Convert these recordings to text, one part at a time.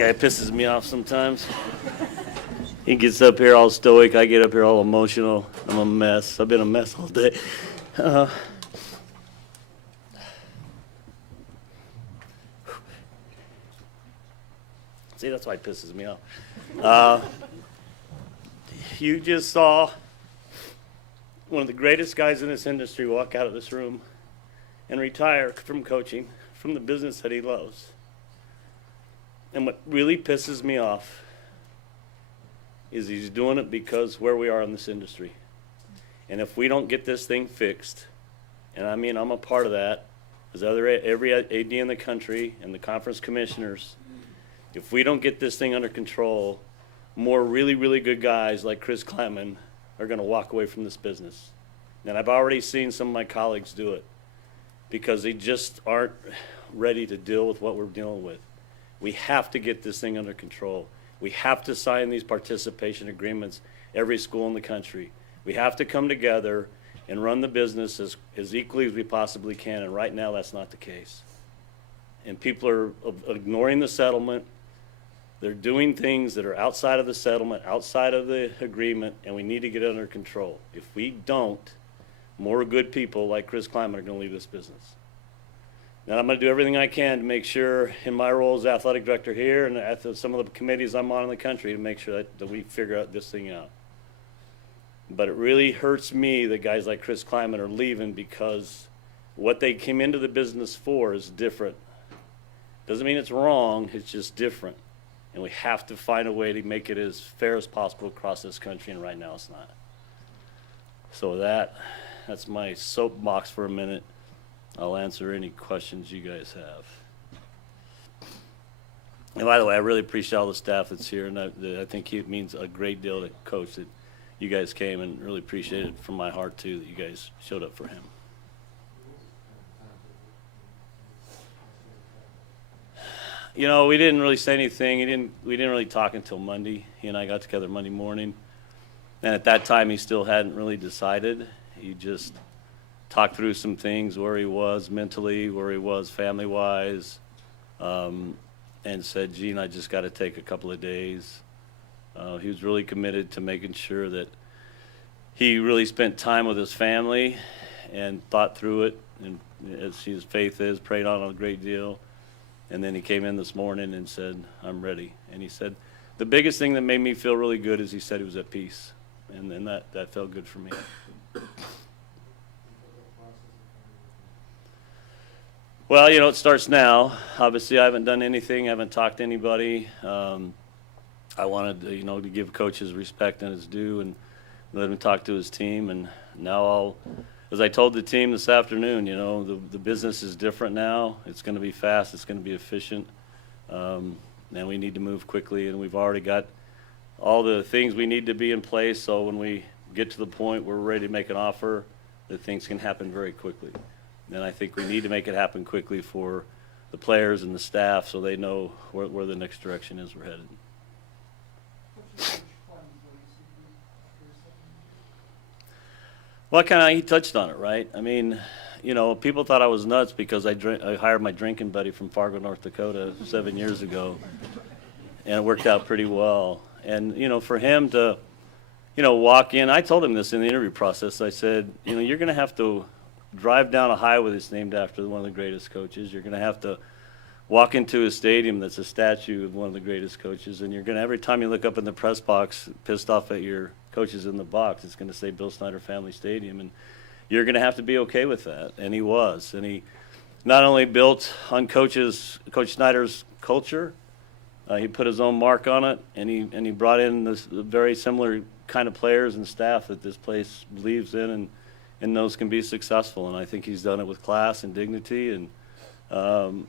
Guy pisses me off sometimes. He gets up here all stoic. I get up here all emotional. I'm a mess. I've been a mess all day. Uh, See, that's why it pisses me off. You just saw one of the greatest guys in this industry walk out of this room and retire from coaching, from the business that he loves. And what really pisses me off is he's doing it because where we are in this industry. And if we don't get this thing fixed, and I mean I'm a part of that, as every AD in the country and the conference commissioners, if we don't get this thing under control, more really, really good guys like Chris Klieman are going to walk away from this business. And I've already seen some of my colleagues do it because they just aren't ready to deal with what we're dealing with. We have to get this thing under control. We have to sign these participation agreements, every school in the country. We have to come together and run the business as equally as we possibly can, and right now that's not the case. And people are ignoring the settlement. They're doing things that are outside of the settlement, outside of the agreement, and we need to get it under control. If we don't, more good people like Chris Klieman are going to leave this business. And I'm going to do everything I can to make sure, in my role as athletic director here and at some of the committees I'm on in the country, to make sure that we figure out this thing out. But it really hurts me that guys like Chris Klieman are leaving because what they came into the business for is different. Doesn't mean it's wrong, it's just different. And we have to find a way to make it as fair as possible across this country, and right now it's not. So that's my soapbox for a minute. I'll answer any questions you guys have. And by the way, I really appreciate all the staff that's here, and I think it means a great deal to Coach that you guys came, and really appreciate it from my heart too that you guys showed up for him. You know, we didn't really say anything. We didn't really talk until Monday. He and I got together Monday morning, and at that time he still hadn't really decided. He just talked through some things, where he was mentally, where he was family-wise, and said, Gene, I just got to take a couple of days. He was really committed to making sure that he really spent time with his family and thought through it, and as his faith is, prayed on it a great deal. And then he came in this morning and said, I'm ready. And he said, the biggest thing that made me feel really good is he said he was at peace. And that felt good for me. Well, you know, it starts now. Obviously, I haven't done anything. I haven't talked to anybody. I wanted, to give Coach his respect and his due and let him talk to his team. And now as I told the team this afternoon, the business is different now. It's going to be fast. It's going to be efficient. And we need to move quickly. And we've already got all the things we need to be in place. So when we get to the point where we're ready to make an offer, that things can happen very quickly. And I think we need to make it happen quickly for the players and the staff so they know where the next direction is we're headed. Well, he touched on it, right? I mean, people thought I was nuts because I hired my drinking buddy from Fargo, North Dakota 7 years ago, and it worked out pretty well. And, for him to, walk in, I told him this in the interview process. I said, you're going to have to drive down a highway that's named after one of the greatest coaches. You're going to have to walk into a stadium that's a statue of one of the greatest coaches, and you're going to, every time you look up in the press box, pissed off at your coaches in the box, it's going to say Bill Snyder Family Stadium, and you're going to have to be okay with that. And he was. And he not only built on Coach Snyder's culture, he put his own mark on it, and he brought in this very similar kind of players and staff that this place believes in and knows can be successful. And I think he's done it with class and dignity and won,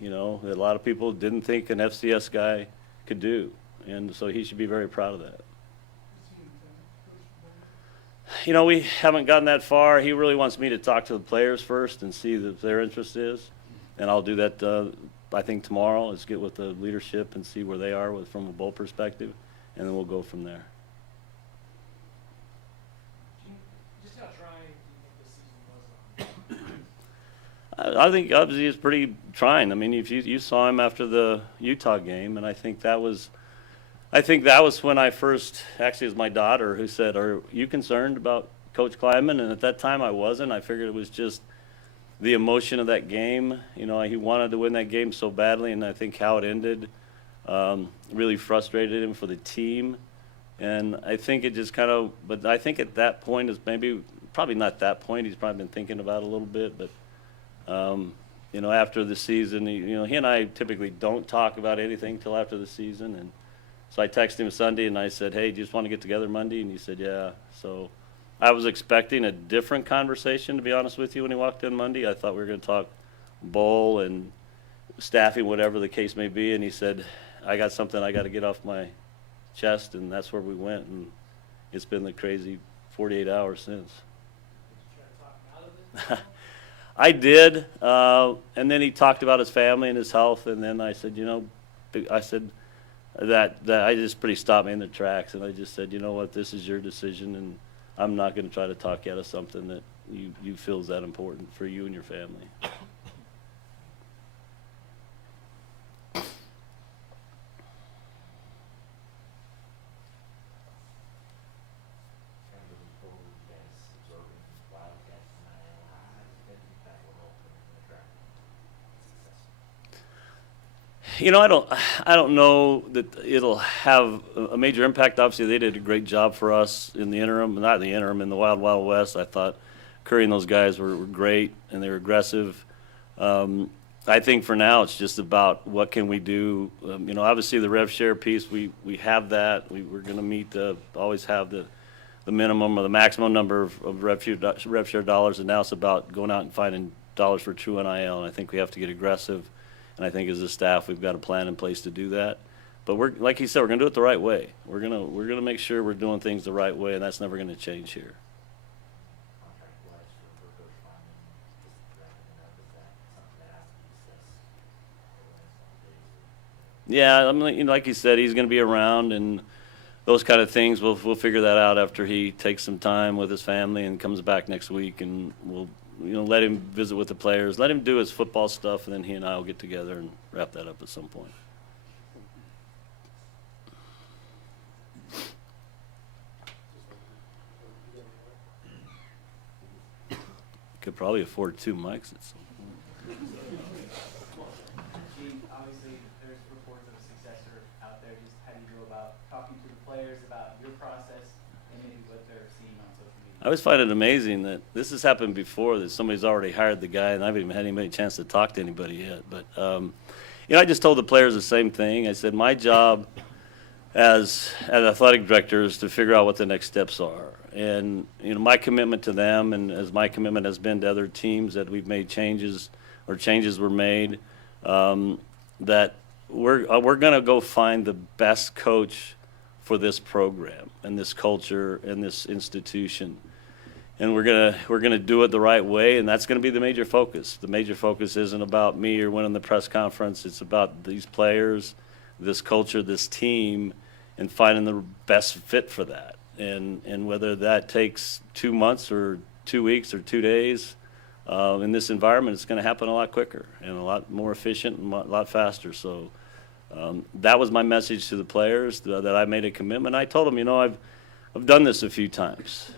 that a lot of people didn't think an FCS guy could do. And so he should be very proud of that. We haven't gotten that far. He really wants me to talk to the players first and see what their interest is. And I'll do that, I think, tomorrow, is get with the leadership and see where they are from a bowl perspective, and then we'll go from there. Just how trying do you think this season was on? I think obviously he's pretty trying. I mean, if you saw him after the Utah game, and I think that was when I first, actually it was my daughter who said, "Are you concerned about Coach Klieman?" And at that time I wasn't. I figured it was just the emotion of that game. You know, he wanted to win that game so badly, and I think how it ended really frustrated him for the team. And I think it just kind of, but I think at that point is probably not that point. He's probably been thinking about it a little bit, but you know, after the season, he and I typically don't talk about anything till after the season. And so I texted him Sunday and I said, "Hey, do you just want to get together Monday?" And he said, "Yeah." So I was expecting a different conversation, to be honest with you, when he walked in Monday. I thought we were going to talk bowl and staffing, whatever the case may be. And he said, "I got something I got to get off my chest," and that's where we went. And it's been the crazy 48 hours since. I did, and then he talked about his family and his health, and then I said, that I just pretty stopped me in the tracks, and I just said, "You know what, this is your decision, and I'm not going to try to talk you out of something that you feel is that important for you and your family." You know, I don't know that it'll have a major impact. Obviously, they did a great job for us in the interim, not in the interim, in the Wild Wild West. I thought Curry and those guys were great, and they were aggressive. I think for now it's just about what can we do. You know, obviously the rev share piece, we have that. We're going to meet always have the minimum or the maximum number of rev share dollars, and now it's about going out and finding dollars for true NIL, and I think we have to get aggressive. And I think as a staff, we've got a plan in place to do that. But we're, like you said, we're going to do it the right way. We're gonna make sure we're doing things the right way, and that's never going to change here. Yeah, I mean, like you said, he's going to be around, and those kind of things. We'll figure that out after he takes some time with his family and comes back next week, and we'll let him visit with the players, let him do his football stuff, and then he and I will get together and wrap that up at some point. Could probably afford 2 mics at some point. Obviously, there's reports of a successor out there. Just how do you go about talking to the players about your process and maybe what they're seeing on social media? I always find it amazing that this has happened before, that somebody's already hired the guy, and I haven't even had anybody a chance to talk to anybody yet. But, I just told the players the same thing. I said, my job as an athletic director is to figure out what the next steps are. And, my commitment to them, and as my commitment has been to other teams that we've made changes or changes were made, that we're going to go find the best coach for this program and this culture and this institution. And we're gonna do it the right way, and that's gonna be the major focus. The major focus isn't about me or winning the press conference. It's about these players, this culture, this team, and finding the best fit for that. And whether that takes 2 months or 2 weeks or 2 days, in this environment, it's going to happen a lot quicker and a lot more efficient and a lot faster. So that was my message to the players, that I made a commitment. I told them, I've done this a few times.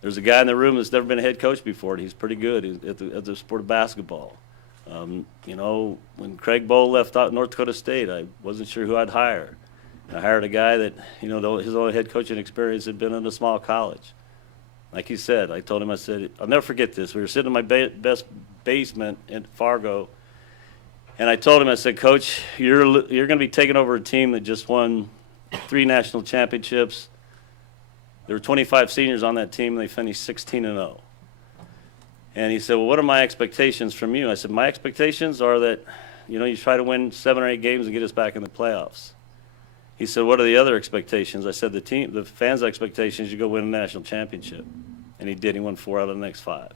There's a guy in the room that's never been a head coach before, and he's pretty good at the sport of basketball. When Craig Bowl left out North Dakota State, I wasn't sure who I'd hire. I hired a guy that, his only head coaching experience had been in a small college. Like he said, I told him, I said, I'll never forget this. We were sitting in my best basement in Fargo, and I told him, I said, Coach, you're going to be taking over a team that just won 3 national championships. There were 25 seniors on that team, and they finished 16-0. And he said, well, what are my expectations from you? I said, my expectations are that, you try to win 7 or 8 games and get us back in the playoffs. He said, what are the other expectations? I said, the fans' expectations, you go win a national championship. And he did. He won 4 out of the next 5.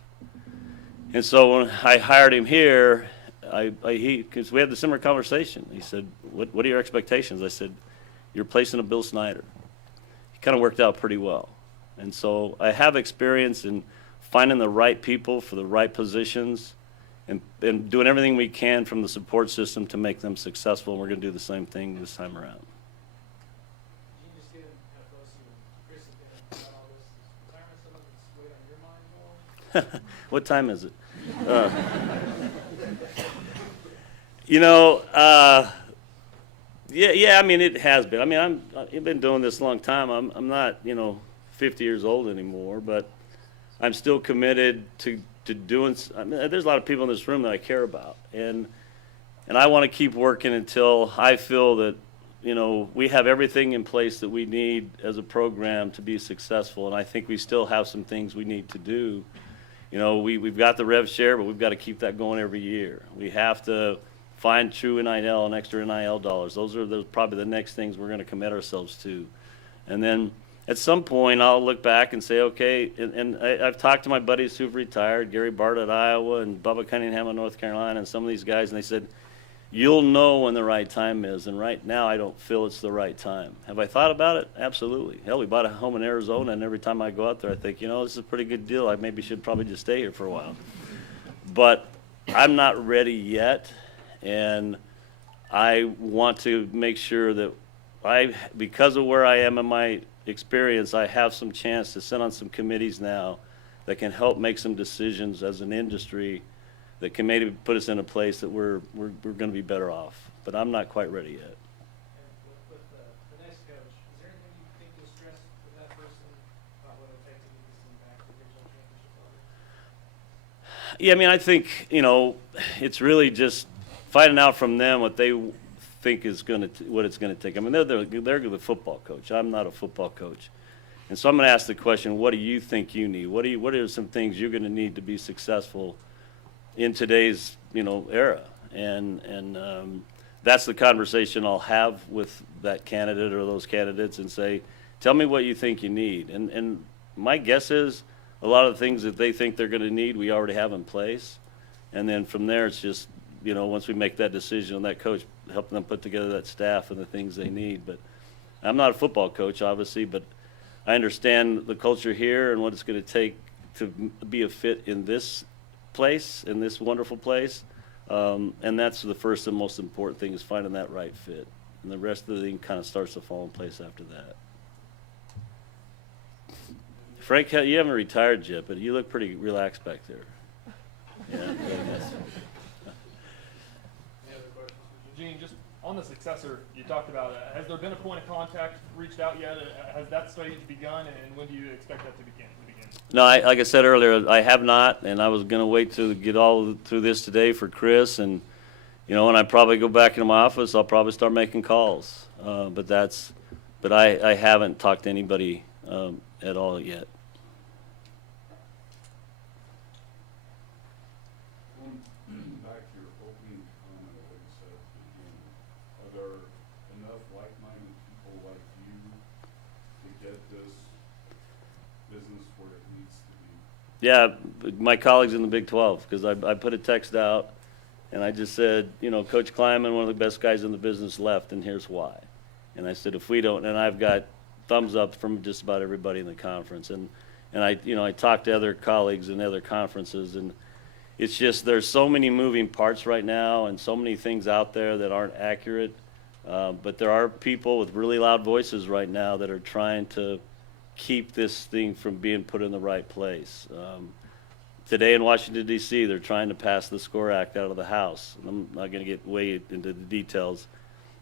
And so when I hired him here, because we had the similar conversation. He said, what are your expectations? I said, you're replacing a Bill Snyder. He kind of worked out pretty well. And so I have experience in finding the right people for the right positions and doing everything we can from the support system to make them successful. And we're going to do the same thing this time around. Gene, just getting kind of close to you and Chris have been about all this. Is retirement something that's weighed on your mind more? What time is it? You know, yeah. I mean, it has been. I mean, I've been doing this a long time. I'm not, 50 years old anymore, but I'm still committed to doing. I mean, there's a lot of people in this room that I care about, and I want to keep working until I feel that, we have everything in place that we need as a program to be successful. And I think we still have some things we need to do. We've got the rev share, but we've got to keep that going every year. We have to find true NIL and extra NIL dollars. Those are probably the next things we're going to commit ourselves to. And then at some point, I'll look back and say, okay, and I've talked to my buddies who've retired, Gary Bart at Iowa and Bubba Cunningham at North Carolina, and some of these guys, and they said, you'll know when the right time is. And right now, I don't feel it's the right time. Have I thought about it? Absolutely. Hell, we bought a home in Arizona, and every time I go out there, I think, this is a pretty good deal. I maybe should probably just stay here for a while. But I'm not ready yet, and I want to make sure that because of where I am in my experience, I have some chance to sit on some committees now that can help make some decisions as an industry that can maybe put us in a place that we're going to be better off. But I'm not quite ready yet. And with the next coach, is there anything you think you'll stress with that person about what it'll take to get this team back to the regional championship level? Yeah, I mean, I think, it's really just finding out from them what they think is what it's going to take. I mean, they're the football coach. I'm not a football coach. And so I'm going to ask the question, what do you think you need? What are some things you're going to need to be successful in today's, era? And that's the conversation I'll have with that candidate or those candidates and say, tell me what you think you need. And my guess is a lot of the things that they think they're going to need, we already have in place. And then from there, it's just, once we make that decision on that coach, helping them put together that staff and the things they need. But I'm not a football coach, obviously, but I understand the culture here and what it's going to take to be a fit in this place, in this wonderful place. And that's the first and most important thing, is finding that right fit. And the rest of the thing kind of starts to fall in place after that. Frank, you haven't retired yet, but you look pretty relaxed back there. Yeah. Any other questions? Gene, just on the successor, you talked about, has there been a point of contact reached out yet? Has that stage begun, and when do you expect that to begin? No, like I said earlier, I have not, and I was going to wait to get all through this today for Chris, and when I probably go back into my office, I'll probably start making calls. But I haven't talked to anybody at all yet. Back to your opening comment that you said at the beginning, are there enough like-minded people like you to get this business where it needs to be? Yeah, my colleagues in the Big 12, because I put a text out, and I just said, Coach Klieman, one of the best guys in the business, left, and here's why. And I said, if we don't, and I've got thumbs up from just about everybody in the conference, and I talked to other colleagues in other conferences, and it's just there's so many moving parts right now and so many things out there that aren't accurate. But there are people with really loud voices right now that are trying to keep this thing from being put in the right place. Today in Washington, D.C., they're trying to pass the SCORE Act out of the House. I'm not going to get way into the details.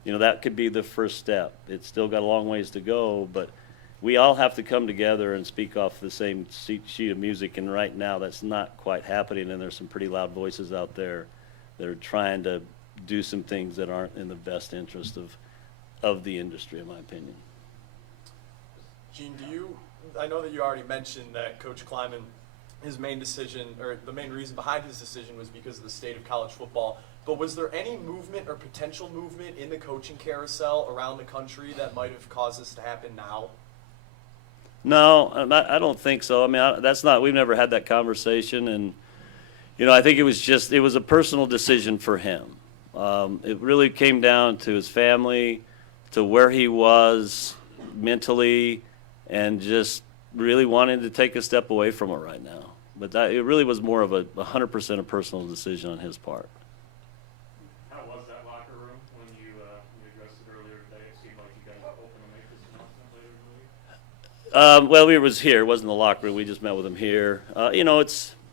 That could be the first step. It's still got a long ways to go, but we all have to come together and speak off the same sheet of music, and right now that's not quite happening, and there's some pretty loud voices out there that are trying to do some things that aren't in the best interest of the industry, in my opinion. Gene, I know that you already mentioned that Coach Klieman, his main decision, or the main reason behind his decision, was because of the state of college football. But was there any movement or potential movement in the coaching carousel around the country that might have caused this to happen now? No, I don't think so. I mean, we've never had that conversation, and I think it was a personal decision for him. It really came down to his family, to where he was mentally, and just really wanting to take a step away from it right now. But it really was more of a 100% a personal decision on his part. How was that locker room when you addressed it earlier today? It seemed like you guys were hoping to make this announcement later in the week. Well, we was here. It wasn't the locker room. We just met with him here.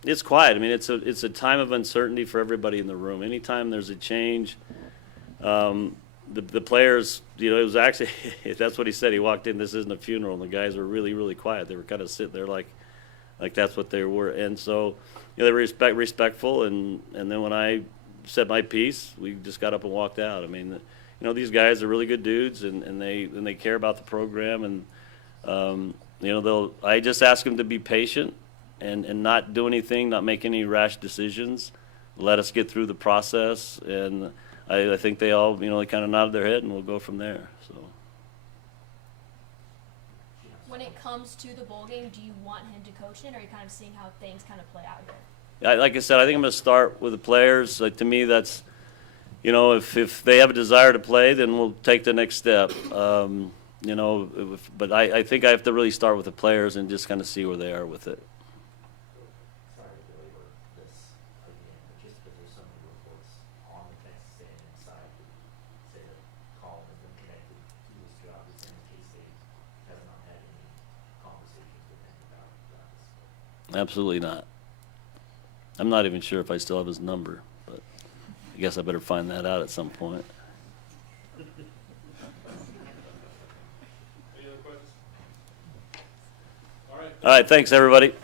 It's quiet. I mean, it's a time of uncertainty for everybody in the room. Anytime there's a change, the players, it was actually that's what he said. He walked in. This isn't a funeral, and the guys were really, really quiet. They were kind of sitting there like that's what they were. And so, they were respectful. And then when I said my piece, we just got up and walked out. I mean, these guys are really good dudes, and they care about the program. And I just ask them to be patient and not do anything, not make any rash decisions. Let us get through the process, and I think they all, they kind of nodded their head, and we'll go from there. So. When it comes to the bowl game, do you want him to coach it, or are you kind of seeing how things kind of play out here? Like I said, I think I'm going to start with the players. Like, to me, that's, if they have a desire to play, then we'll take the next step. But I think I have to really start with the players and just kind of see where they are with it. Sorry to belabor this again, but just because there's so many reports on the Texas A&M side that say that Colin has been connected to this job, is in K-State has not had any conversations with him about this. Absolutely not. I'm not even sure if I still have his number, but I guess I better find that out at some point. Any other questions? All right. All right, thanks, everybody.